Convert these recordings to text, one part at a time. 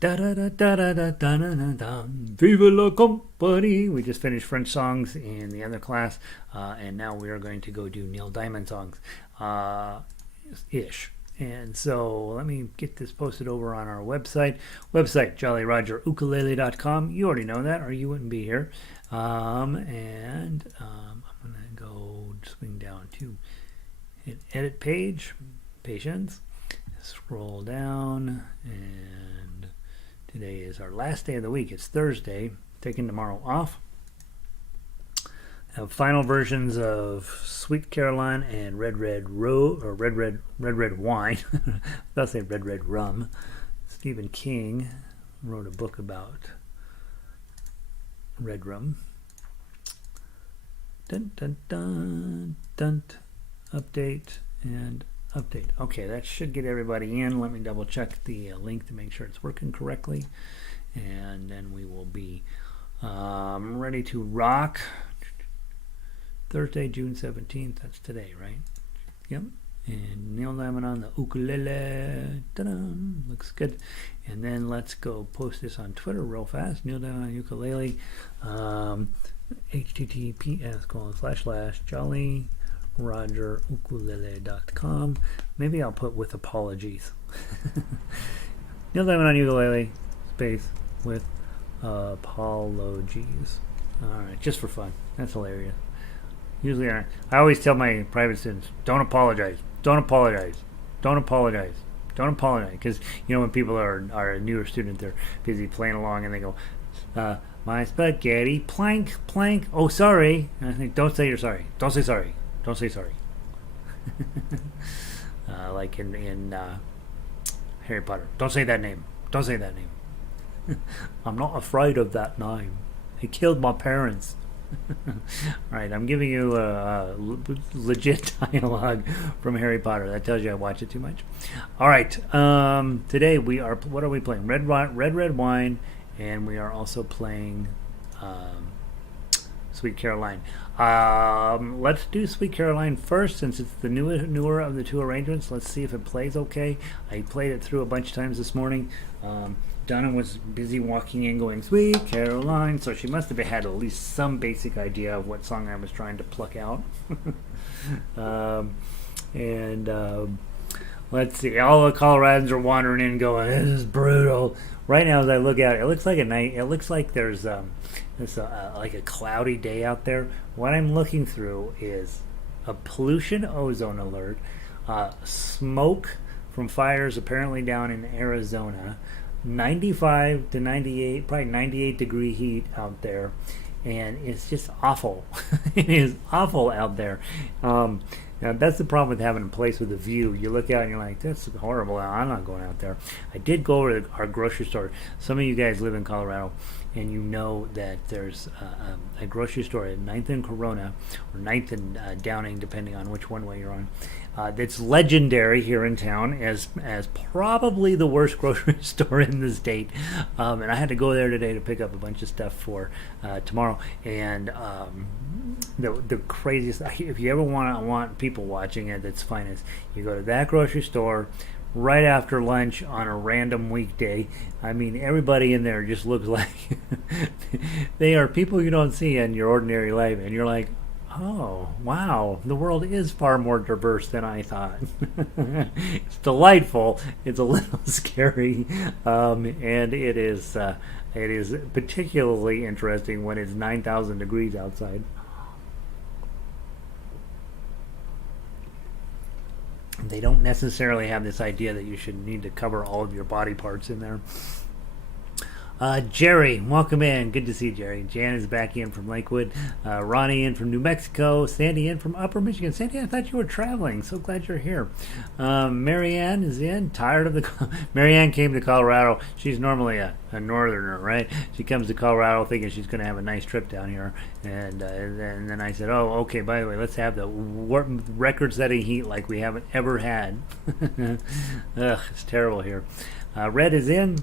Da da da da da da da da da da. Vive la compagnie. We just finished French songs in the other class, and now we are going to go do Neil Diamond songs, ish. And so let me get this posted over on our website. JollyRogerUkulele.com. You already know that, or you wouldn't be here. I'm gonna go swing down to hit edit page. Patience. Scroll down, and today is our last day of the week. It's Thursday. Taking tomorrow off. Have final versions of Sweet Caroline and Red Red Wine. I'll say Red Red Rum. Stephen King wrote a book about red rum. Dun dun dun dun. Update and update. Okay, that should get everybody in. Let me double check the link to make sure it's working correctly, and then we will be ready to rock. Thursday, June 17th. That's today, right? Yep. And Neil Diamond on the ukulele. Ta-da! Looks good. And then let's go post this on Twitter real fast. Neil Diamond on ukulele. https://JollyRogerUkulele.com. Maybe I'll put with apologies. Neil Diamond on ukulele, space, with apologies. Alright, just for fun. That's hilarious. Usually I always tell my private students, don't apologize, don't apologize, don't apologize, don't apologize. Because, you know, when people are a newer student, they're busy playing along and they go, my spaghetti, plank, plank, oh, sorry. And I think, don't say you're sorry. Don't say sorry. Don't say sorry. Like in Harry Potter. Don't say that name. Don't say that name. I'm not afraid of that name. It killed my parents. Alright, I'm giving you legit dialogue from Harry Potter. That tells you I watch it too much. Alright, today what are we playing? Red Red Wine, and we are also playing Sweet Caroline. Let's do Sweet Caroline first, since it's the newer of the two arrangements. Let's see if it plays okay. I played it through a bunch of times this morning. Donna was busy walking in going, Sweet Caroline, so she must have had at least some basic idea of what song I was trying to pluck out. Let's see, all the Coloradans are wandering in going, this is brutal. Right now as I look at it, it looks like a night, it looks like there's like a cloudy day out there. What I'm looking through is a pollution ozone alert, smoke from fires apparently down in Arizona, 95 to 98, probably 98 degree heat out there, and it's just awful. It is awful out there. Now that's the problem with having a place with a view. You look out and you're like, that's horrible. I'm not going out there. I did go over to our grocery store. Some of you guys live in Colorado, and you know that there's a grocery store at 9th and Corona, or 9th and Downing, depending on which one way you're on. That's legendary here in town as probably the worst grocery store in the state. And I had to go there today to pick up a bunch of stuff for tomorrow. And the craziest, if you ever want people watching it, that's fine, is you go to that grocery store right after lunch on a random weekday. I mean, everybody in there just looks like they are people you don't see in your ordinary life, and you're like, oh, wow, the world is far more diverse than I thought. It's delightful. It's a little scary, and it is particularly interesting when it's 9,000 degrees outside. They don't necessarily have this idea that you should need to cover all of your body parts in there. Jerry, welcome in. Good to see you, Jerry. Jan is back in from Lakewood. Ronnie in from New Mexico. Sandy in from Upper Michigan. Sandy, I thought you were traveling. So glad you're here. Marianne is in. Tired of the... Marianne came to Colorado. She's normally a northerner, right? She comes to Colorado thinking she's going to have a nice trip down here. And then I said, oh, okay, by the way, let's have the record-setting heat like we haven't ever had. Ugh, it's terrible here. Red is in.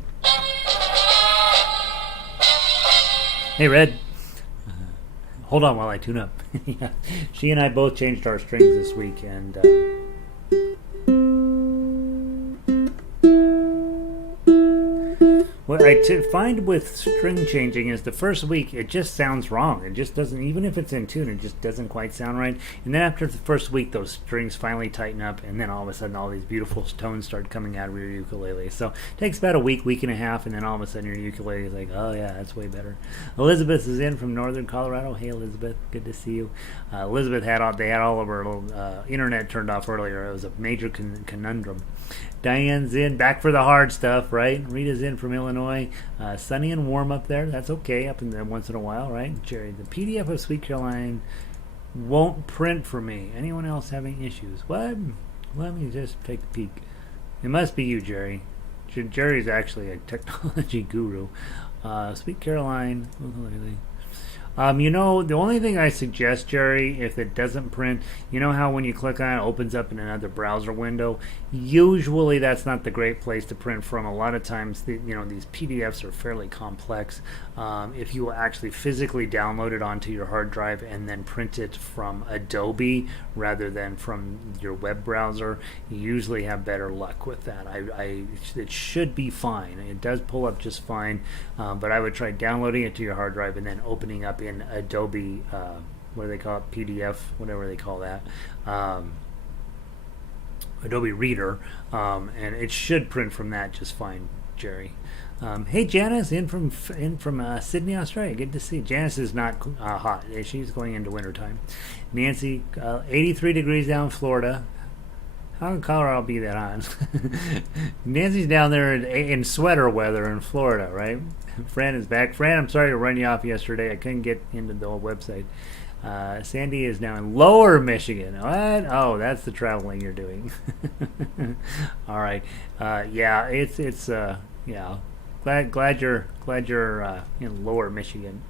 Hey, Red. Hold on while I tune up. Yeah. She and I both changed our strings this week, and What I find with string changing is the first week it just sounds wrong. It just doesn't, even if it's in tune, it just doesn't quite sound right. And then after the first week, those strings finally tighten up, and then all of a sudden, all these beautiful tones start coming out of your ukulele. So it takes about a week, week and a half, and then all of a sudden your ukulele is like, oh yeah, that's way better. Elizabeth is in from northern Colorado. Hey Elizabeth, good to see you. Elizabeth had all of her little internet turned off earlier. It was a major conundrum. Diane's in, back for the hard stuff, right? Rita's in from Illinois. Sunny and warm up there. That's okay, up in there once in a while, right? Jerry, the PDF of Sweet Caroline won't print for me. Anyone else having issues? What? Let me just take a peek. It must be you, Jerry. Jerry's actually a technology guru. Sweet Caroline. The only thing I suggest, Jerry, if it doesn't print, you know how when you click on it, it opens up in another browser window? Usually that's not the great place to print from. A lot of times, these PDFs are fairly complex. If you actually physically download it onto your hard drive and then print it from Adobe rather than from your web browser, you usually have better luck with that. It should be fine. It does pull up just fine, but I would try downloading it to your hard drive and then opening up in Adobe, what do they call it, PDF, whatever they call that, Adobe Reader, and it should print from that just fine, Jerry. Hey Janice, in from Sydney, Australia. Good to see. Janice is not hot. She's going into wintertime. Nancy, 83 degrees down in Florida. How can Colorado be that hot? Nancy's down there in sweater weather in Florida, right? Fran is back. Fran, I'm sorry to run you off yesterday. I couldn't get into the old website. Sandy is now in Lower Michigan. What? Oh, that's the traveling you're doing. All right. Yeah, it's yeah. Glad you're in Lower Michigan.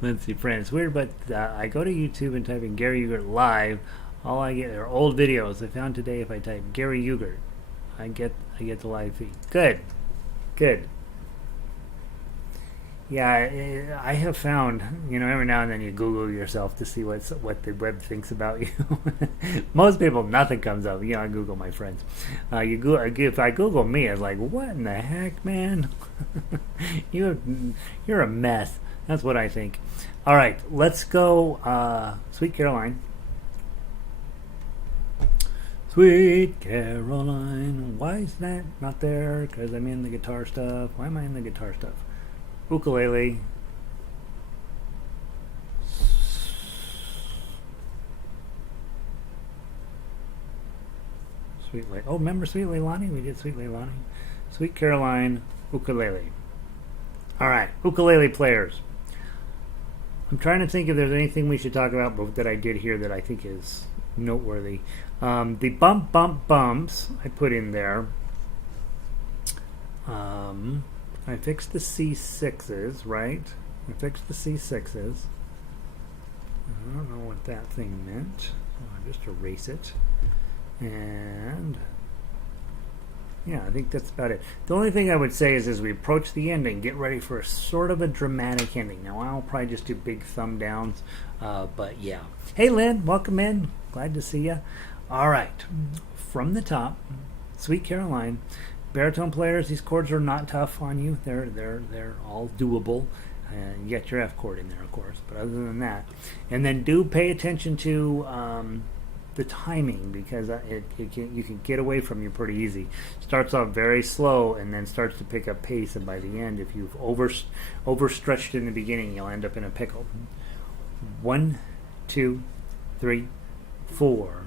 Let's see, Fran. It's weird, but I go to YouTube and type in Gary Ugart live. All I get are old videos. I found today if I type Gary Ugart, I get the live feed. Good. Yeah, I have found, every now and then you Google yourself to see what the web thinks about you. Most people, nothing comes up. I Google my friends. If I Google me, it's like, what in the heck, man? You're a mess. That's what I think. All right, let's go. Sweet Caroline. Sweet Caroline. Why is that not there? Because I'm in the guitar stuff. Why am I in the guitar stuff? Ukulele. Sweet Leilani. Oh, remember Sweet Leilani? We did Sweet Leilani. Sweet Caroline, ukulele. All right, ukulele players. I'm trying to think if there's anything we should talk about that I did here that I think is noteworthy. The bumps I put in there. I fixed the C6s, right? I fixed the C6s. I don't know what that thing meant. So I'll just erase it. And yeah, I think that's about it. The only thing I would say is as we approach the ending, get ready for a sort of a dramatic ending. Now, I'll probably just do big thumb downs, but yeah. Hey, Lynn, welcome in. Glad to see you. All right, from the top, Sweet Caroline. Baritone players, these chords are not tough on you. They're all doable. You get your F chord in there, of course, but other than that, and then do pay attention to the timing, because you can get away from you pretty easy. Starts off very slow and then starts to pick up pace, and by the end, if you've overstretched in the beginning, you'll end up in a pickle. 1, 2, 3, 4.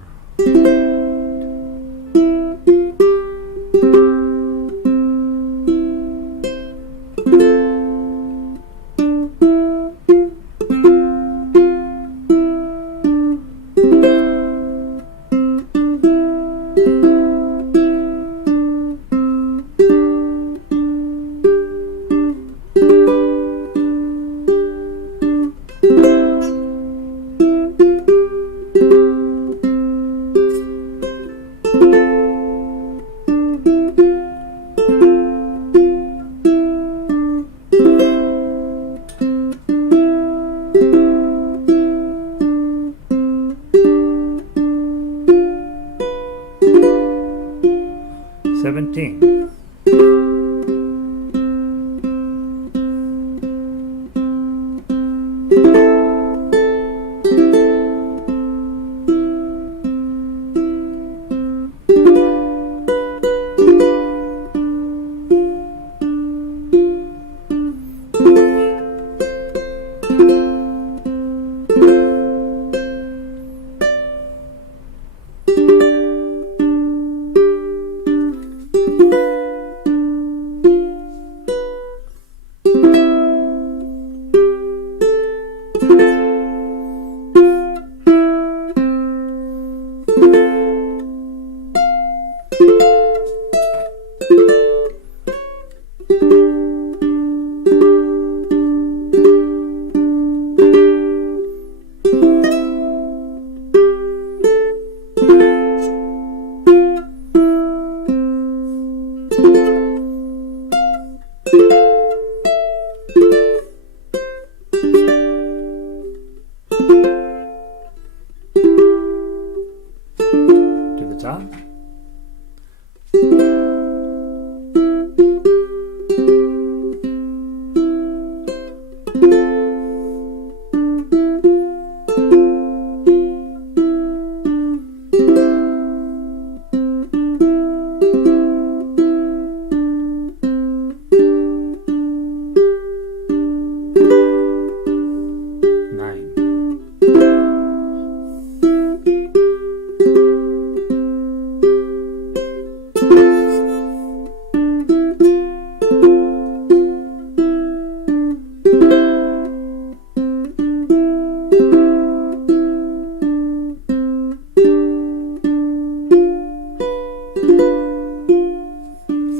17.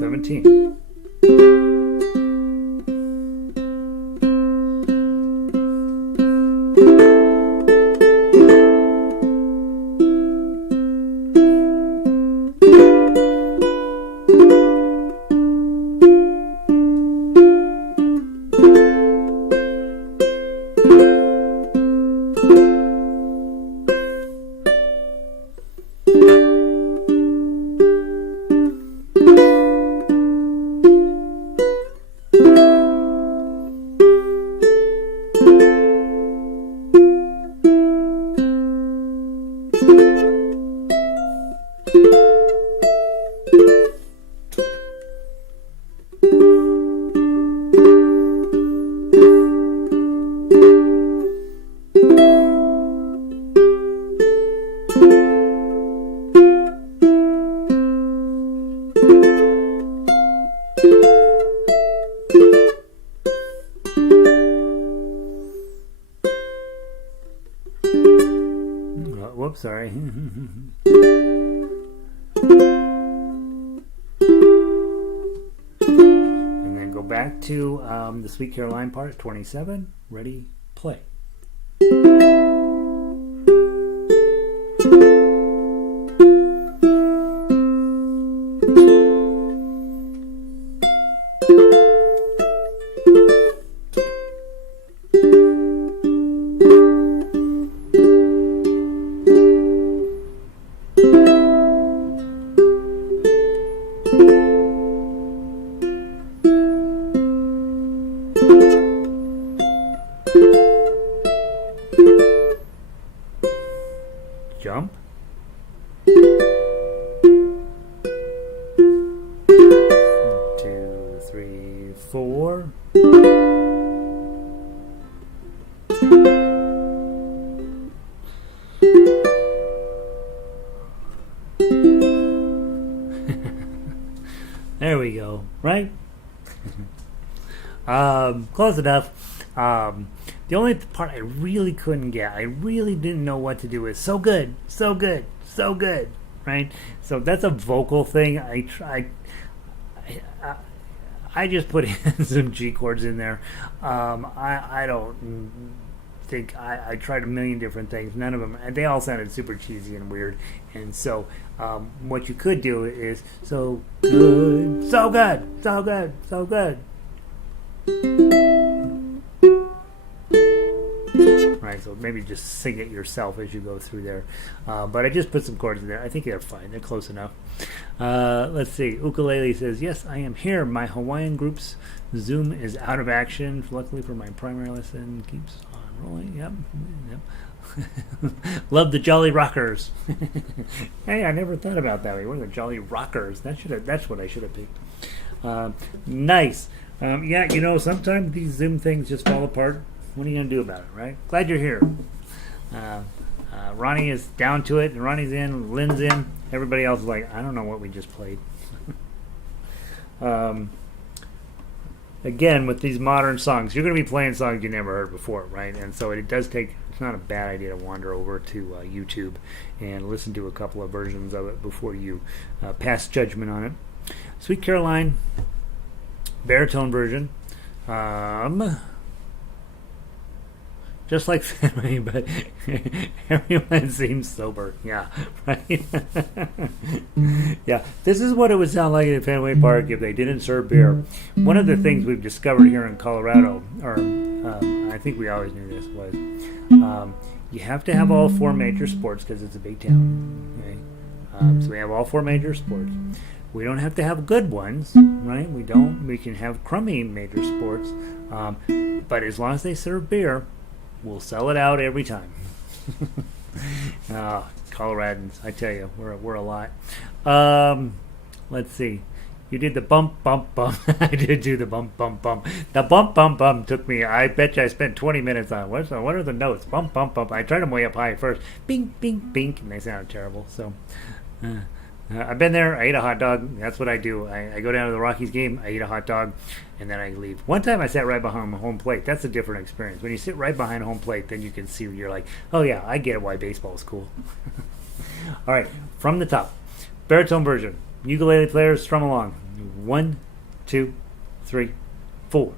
17. Whoops, sorry. And then go back to the Sweet Caroline part, 27. Ready, play. Jump. 2, 3, 4. There we go, right? Close enough. The only part I really couldn't get, I really didn't know what to do with. So good, so good, so good, right? So that's a vocal thing. I just put in some G chords in there. I don't think I tried a million different things. None of them, and they all sounded super cheesy and weird. And so, what you could do is so good, so good, so good, so good. Right, so maybe just sing it yourself as you go through there. But I just put some chords in there. I think they're fine. They're close enough. Let's see. Ukulele says, yes, I am here. My Hawaiian group's Zoom is out of action. Luckily for my primary lesson, keeps on rolling. Yep. Love the Jolly Rockers. Hey, I never thought about that. What are the Jolly Rockers? That's what I should have picked. Nice. Yeah, sometimes these Zoom things just fall apart. What are you going to do about it, right? Glad you're here. Ronnie is down to it, and Ronnie's in, Lynn's in. Everybody else is like, I don't know what we just played. Again, with these modern songs, you're going to be playing songs you never heard before, right? And so it does take, it's not a bad idea to wander over to YouTube and listen to a couple of versions of it before you pass judgment on it. Sweet Caroline, baritone version. Just like Fenway, but everyone seems sober. Yeah, right? Yeah, this is what it would sound like at Fenway Park if they didn't serve beer. One of the things we've discovered here in Colorado, or I think we always knew this, was you have to have all 4 major sports because it's a big town. Okay? So we have all 4 major sports. We don't have to have good ones, right? We don't. We can have crummy major sports, but as long as they serve beer, we'll sell it out every time. Coloradans, I tell you, we're a lot. Let's see. You did the bump, bump, bump. I did do the bump, bump, bump. The bump, bump, bump took me, I bet you I spent 20 minutes on it. What are the notes? Bump, bump, bump. I tried them way up high first. Bing, bing, bing. And they sounded terrible. So, I've been there. I ate a hot dog. That's what I do. I go down to the Rockies game. I eat a hot dog, and then I leave. One time I sat right behind my home plate. That's a different experience. When you sit right behind home plate, then you can see. You're like, oh yeah, I get why baseball is cool. All right, from the top, baritone version. Ukulele players, strum along. 1, 2, 3, 4.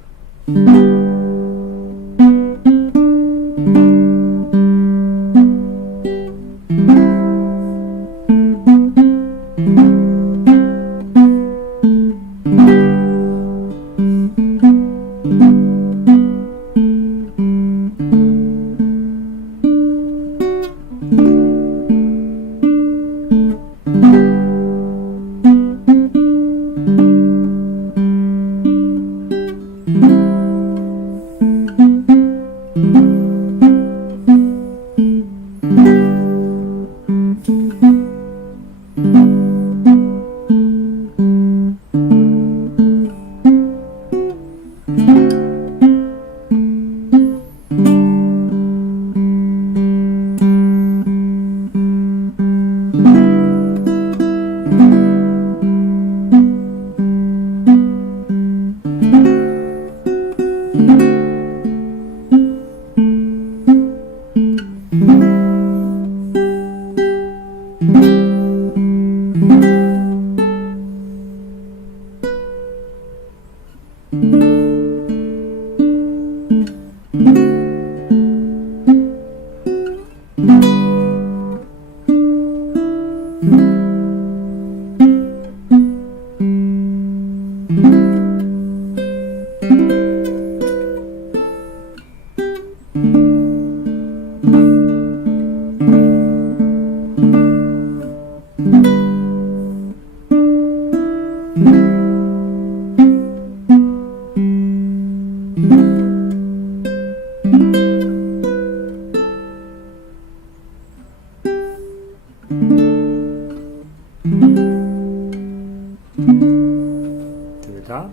To the top.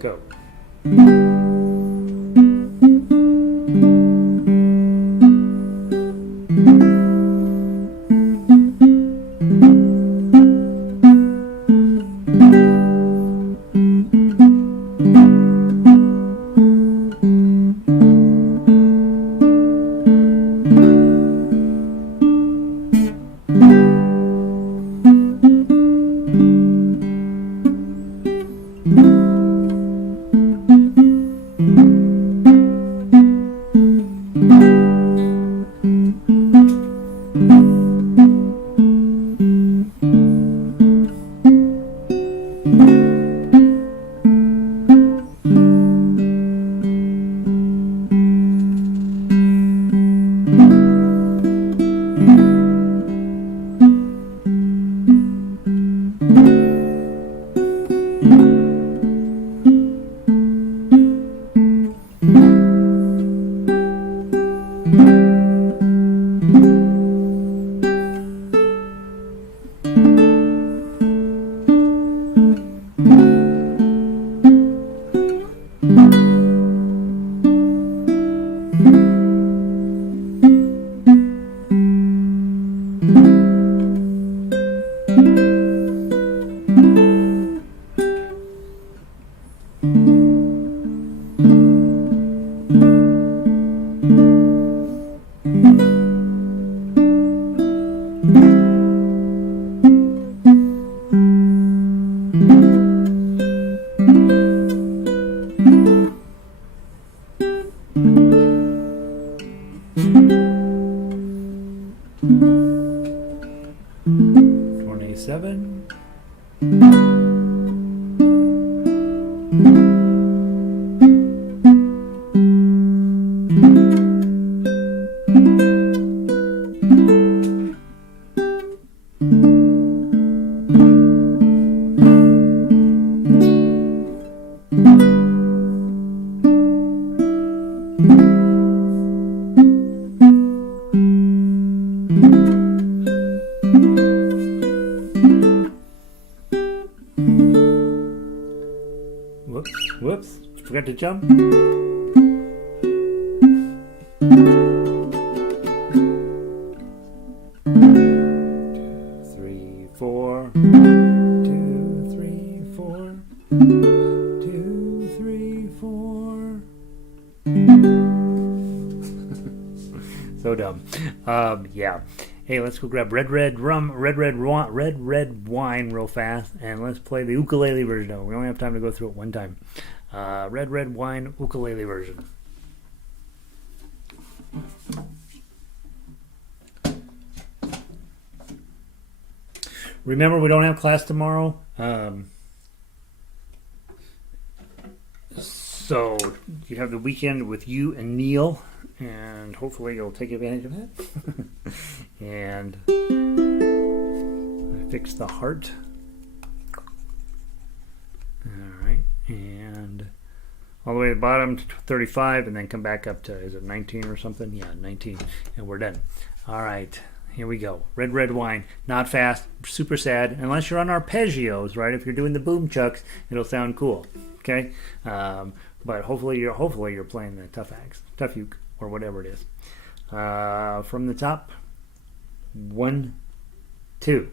Go. Seven. Whoops, forgot to jump. 3, 4. 2, 3, 4. 2, 3, 4. So dumb. Yeah. Hey, let's go grab red wine real fast, and let's play the ukulele version. No, we only have time to go through it one time. Red wine ukulele version. Remember, we don't have class tomorrow. So you have the weekend with you and Neil, and hopefully you'll take advantage of that. And I fixed the heart. All right, and all the way to the bottom to 35, and then come back up to, is it 19 or something? Yeah, 19, and we're done. All right, here we go. Red wine, not fast, super sad, unless you're on arpeggios, right? If you're doing the boom chucks, it'll sound cool, okay? But hopefully you're playing the tough uke, or whatever it is. From the top, 1, 2.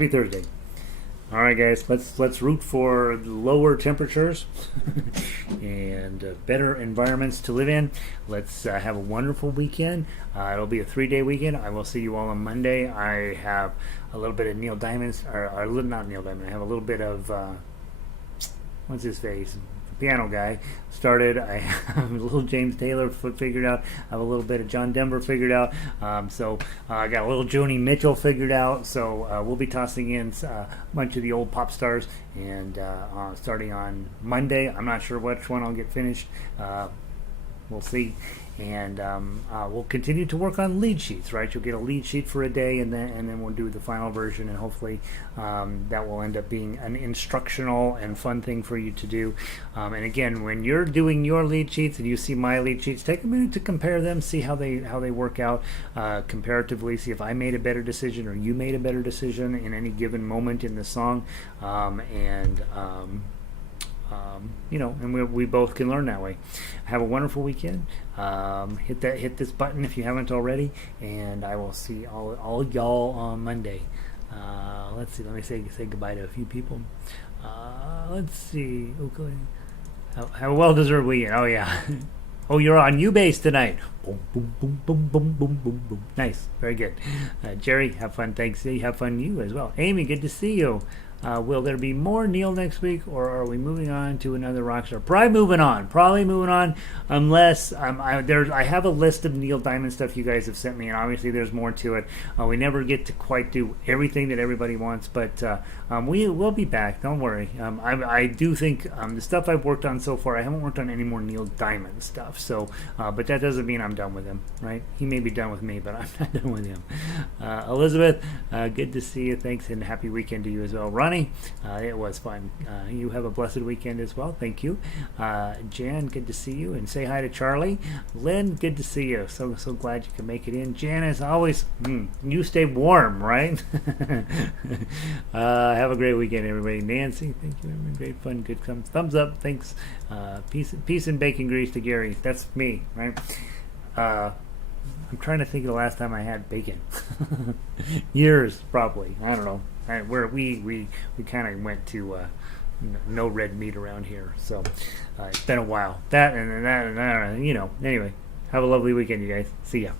Happy Thursday. All right, guys, let's root for lower temperatures and better environments to live in. Let's have a wonderful weekend. It'll be a 3-day weekend. I will see you all on Monday. I have a little bit of Neil Diamond's, or not Neil Diamond. I have a little bit of what's his face, piano guy started. I have a little James Taylor figured out. I have a little bit of John Denver figured out. So I got a little Joni Mitchell figured out. So we'll be tossing in a bunch of the old pop stars, and starting on Monday. I'm not sure which one I'll get finished. We'll see. And we'll continue to work on lead sheets, right? You'll get a lead sheet for a day, and then we'll do the final version, and hopefully that will end up being an instructional and fun thing for you to do. And again, when you're doing your lead sheets and you see my lead sheets, take a minute to compare them, see how they work out comparatively, see if I made a better decision or you made a better decision in any given moment in the song, and we both can learn that way. Have a wonderful weekend. Hit this button if you haven't already, and I will see all y'all on Monday. Let's see. Let me say goodbye to a few people. Let's see. Okay. Have a well-deserved weekend. Oh yeah. Oh, you're on Ubase tonight. Boom, boom, boom, boom, boom, boom, boom, boom. Nice. Very good. Jerry, have fun. Thanks. Have fun you as well. Amy, good to see you. Will there be more Neil next week, or are we moving on to another rock star? Probably moving on, unless I have a list of Neil Diamond stuff you guys have sent me, and obviously there's more to it. We never get to quite do everything that everybody wants, but we will be back. Don't worry. I do think the stuff I've worked on so far, I haven't worked on any more Neil Diamond stuff. So, but that doesn't mean I'm done with him, right? He may be done with me, but I'm not done with him. Elizabeth, good to see you. Thanks, and happy weekend to you as well. Ronnie, it was fun. You have a blessed weekend as well. Thank you. Jan, good to see you, and say hi to Charlie. Lynn, good to see you. So glad you can make it in. Jan, as always, you stay warm, right? Have a great weekend, everybody. Nancy, thank you. Great fun. Good thumbs up. Thanks. Peace and bacon grease to Gary. That's me, right? I'm trying to think of the last time I had bacon. Years, probably. I don't know. Where we kind of went to no red meat around here, so it's been a while. That and that, anyway. Have a lovely weekend, you guys. See ya.